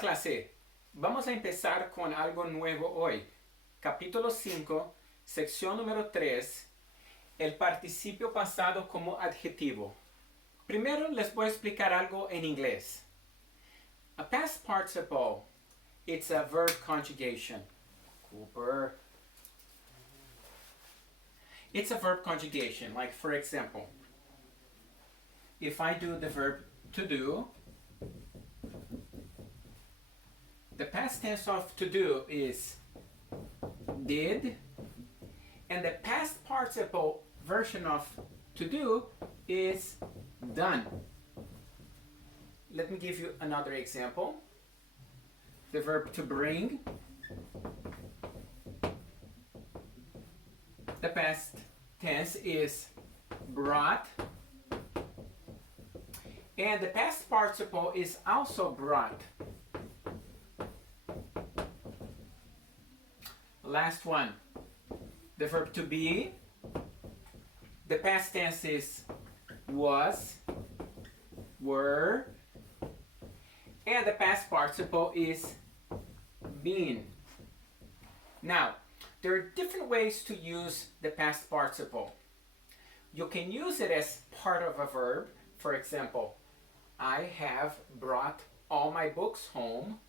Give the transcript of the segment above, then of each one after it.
clase, vamos a empezar con algo nuevo hoy. Capítulo 5, sección número 3, el participio pasado como adjetivo. Primero les voy a explicar algo en inglés. A past participle, it's a verb conjugation. Cooper. It's a verb conjugation, like for example, if I do the verb to do, the past tense of to do is did, and the past participle version of to do is done. Let me give you another example. The verb to bring, the past tense is brought, and the past participle is also brought. Last one, the verb to be, the past tense is was, were, and the past participle is been. Now, there are different ways to use the past participle. You can use it as part of a verb. For example, I have brought all my books home.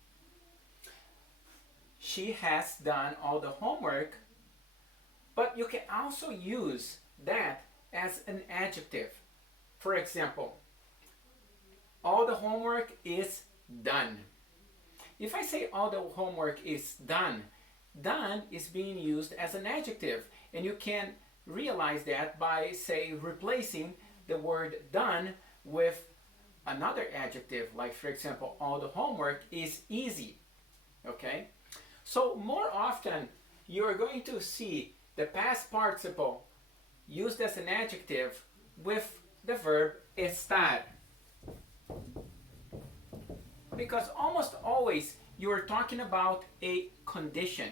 She has done all the homework. But you can also use that as an adjective. For example, all the homework is done. If I say all the homework is done, done is being used as an adjective, and you can realize that by, say, replacing the word done with another adjective, like for example, all the homework is easy. Okay? So more often you are going to see the past participle used as an adjective with the verb estar. Because almost always you are talking about a condition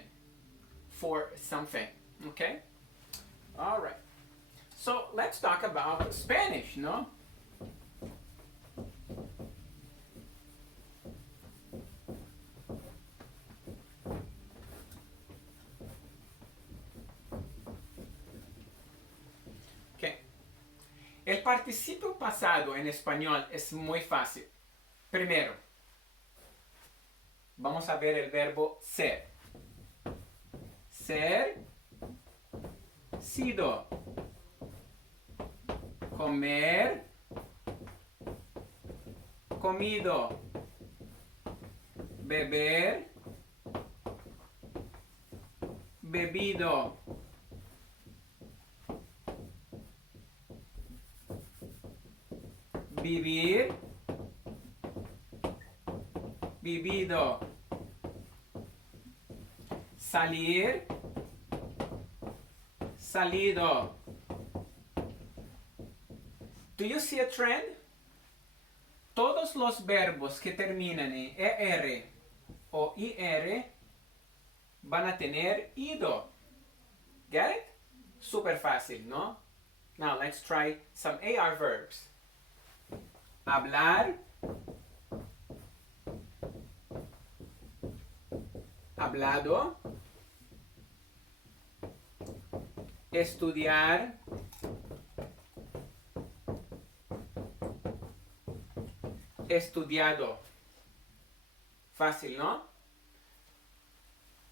for something, okay? All right. So let's talk about Spanish, no? Okay. El participio pasado en español es muy fácil. Primero, vamos a ver el verbo ser. Ser, sido. Comer, comido. Beber, bebido. Vivir, vivido. Salir, salido. Do you see a trend? Todos los verbos que terminan en ER o IR van a tener ido. Get it? Super fácil, ¿no? Now let's try some AR verbs. Hablar, hablado. Estudiar, estudiado. Fácil, ¿no?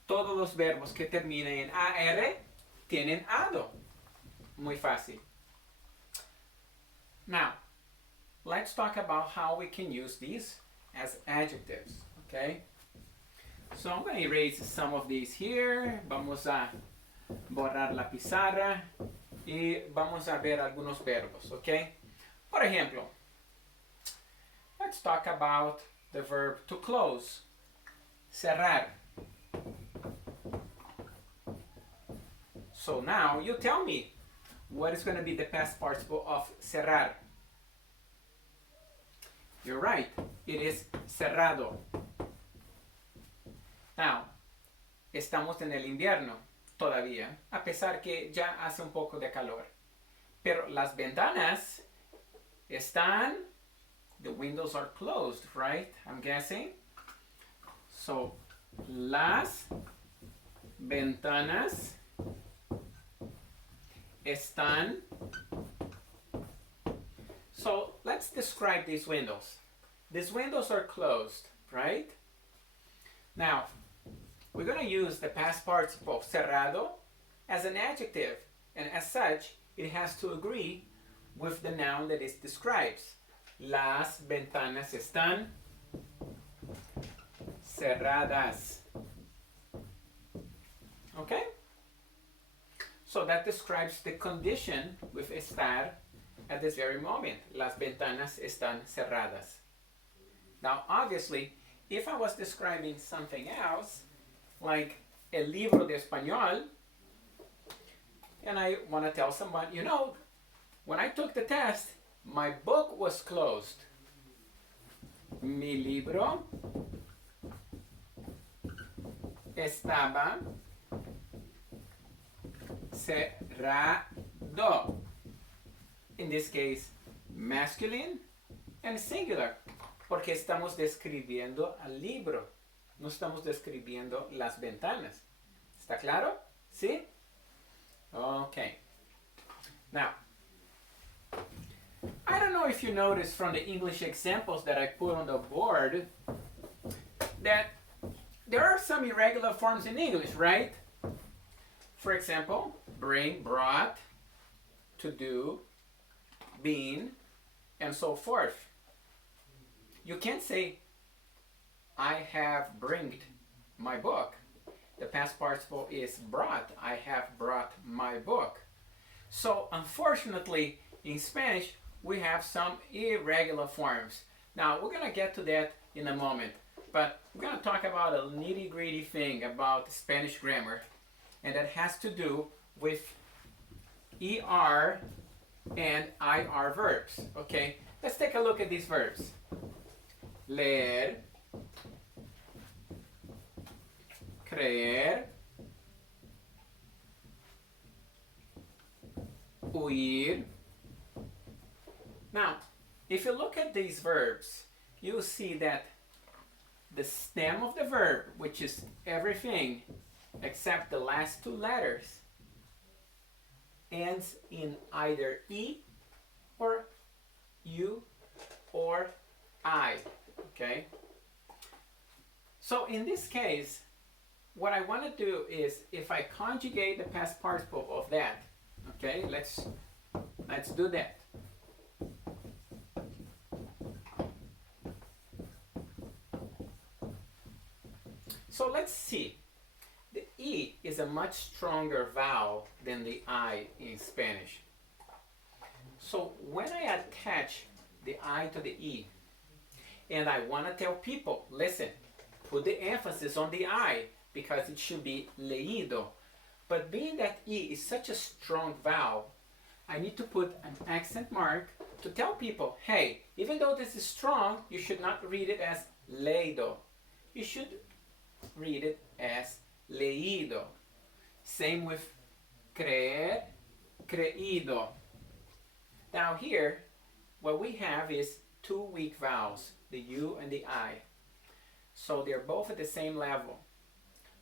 Todos los verbos que terminen en AR tienen ado. Muy fácil. Now, let's talk about how we can use these as adjectives, okay? So I'm going to erase some of these here. Vamos a borrar la pizarra y vamos a ver algunos verbos, okay? Por ejemplo, let's talk about the verb to close. Cerrar. So now you tell me what is going to be the past participle of cerrar. You're right, it is cerrado. Now, estamos en el invierno todavía, a pesar que ya hace un poco de calor. Pero las ventanas están, the windows are closed, right? I'm guessing. So, las ventanas están. So, let's describe these windows. These windows are closed, right? Now, we're going to use the past participle cerrado as an adjective, and as such, it has to agree with the noun that it describes. Las ventanas están cerradas. Okay? So that describes the condition with estar at this very moment. Las ventanas están cerradas. Now, obviously, if I was describing something else, like el libro de español, and I want to tell someone, you know, when I took the test, my book was closed. Mi libro estaba cerrado. In this case, masculine and singular, porque estamos describiendo al libro, no estamos describiendo las ventanas. ¿Está claro? ¿Sí? Okay. Now, I don't know if you noticed from the English examples that I put on the board that there are some irregular forms in English, right? For example, bring, brought, to do, been, and so forth. You can't say, I have bringed my book. The past participle is brought. I have brought my book. So, unfortunately, in Spanish, we have some irregular forms. Now, we're going to get to that in a moment. But we're going to talk about a nitty-gritty thing about Spanish grammar. And that has to do with ER and IR verbs. Okay? Let's take a look at these verbs. Leer, creer, huir. Now, if you look at these verbs, you'll see that the stem of the verb, which is everything except the last two letters, ends in either E or U or I. Okay? So in this case, what I want to do is, if I conjugate the past participle of that, okay, let's do that. So let's see. The E is a much stronger vowel than the I in Spanish. So when I attach the I to the E, and I want to tell people, listen, put the emphasis on the I, because it should be leído. But being that E is such a strong vowel, I need to put an accent mark to tell people, hey, even though this is strong, you should not read it as leído. You should read it as leído. Same with creer, creído. Now here, what we have is two weak vowels, the U and the I. So they're both at the same level.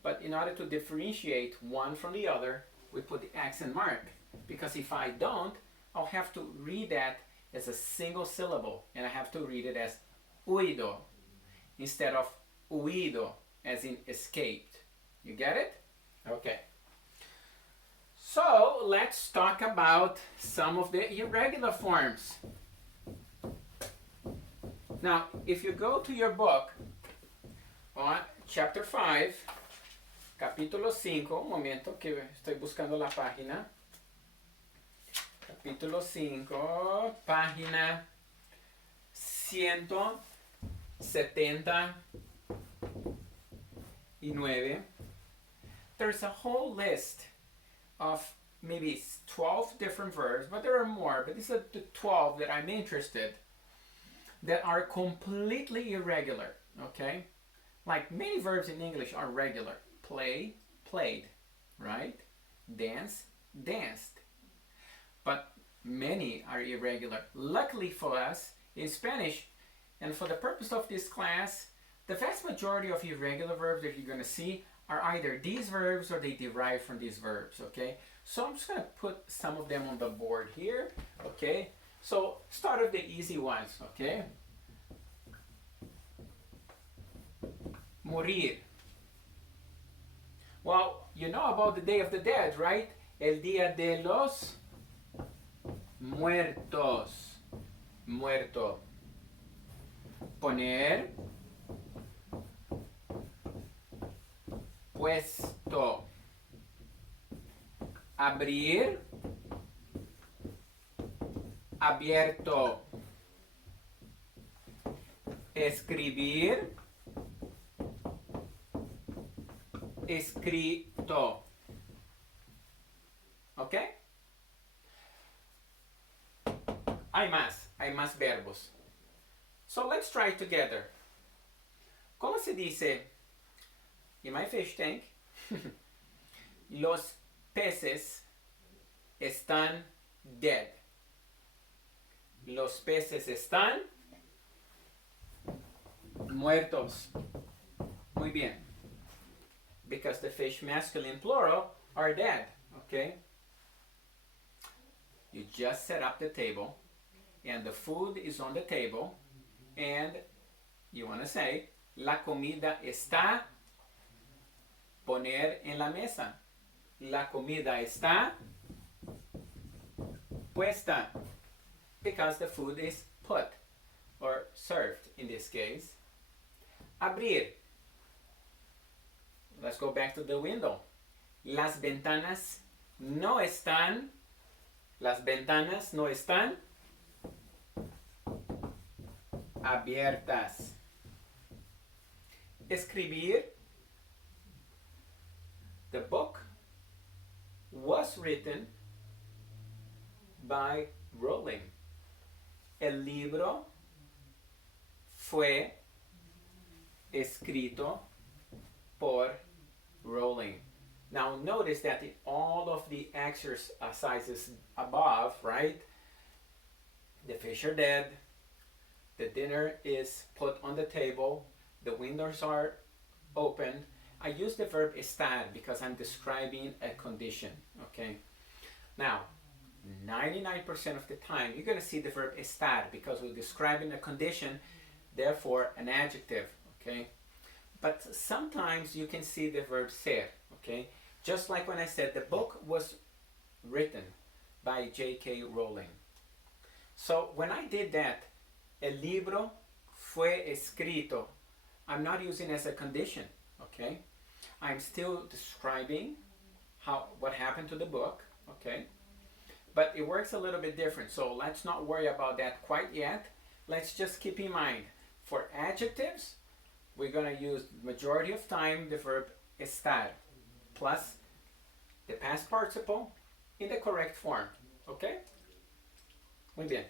But in order to differentiate one from the other, we put the accent mark. Because if I don't, I'll have to read that as a single syllable, and I have to read it as huido instead of huido, as in escaped. You get it? Okay. So let's talk about some of the irregular forms. Now, if you go to your book on chapter 5, capítulo 5, un momento que estoy buscando la página. Capítulo 5, página 179. There's a whole list of maybe 12 different verbs, but there are more, but these are the 12 that I'm interested, that are completely irregular, okay? Like many verbs in English are regular. Play, played, right? Dance, danced. But many are irregular. Luckily for us, in Spanish, and for the purpose of this class, The vast majority of irregular verbs that you're going to see are either these verbs or they derive from these verbs, okay? So I'm just going to put some of them on the board here, okay? So start with the easy ones, okay? Morir. Well, you know about the Day of the Dead, right? El Día de los Muertos. Muerto. Poner. Puesto. Abrir. Abierto. Escribir. Escrito. Okay? Hay más verbos. So let's try it together. ¿Cómo se dice in my fish tank? Los peces están dead. Los peces están muertos. Muy bien. Because the fish masculine plural are dead. Okay? You just set up the table and the food is on the table and you want to say la comida está poner en la mesa. La comida está puesta because the food is put or served in this case. Abrir. Let's go back to the window. Las ventanas no están. Las ventanas no están abiertas. Escribir. The book was written by Rowling. El libro fue escrito por Rowling. Now notice that in all of the exercises above, right? The fish are dead. The dinner is put on the table. The windows are opened. I use the verb estar because I'm describing a condition, okay? Now, 99% of the time, you're going to see the verb estar because we're describing a condition, therefore an adjective, okay? But sometimes you can see the verb ser, okay? Just like when I said the book was written by J.K. Rowling. So when I did that, el libro fue escrito, I'm not using as a condition, okay? I'm still describing what happened to the book, okay? But it works a little bit different, so let's not worry about that quite yet. Let's just keep in mind, for adjectives, we're going to use majority of time the verb estar plus the past participle in the correct form, okay? Muy bien.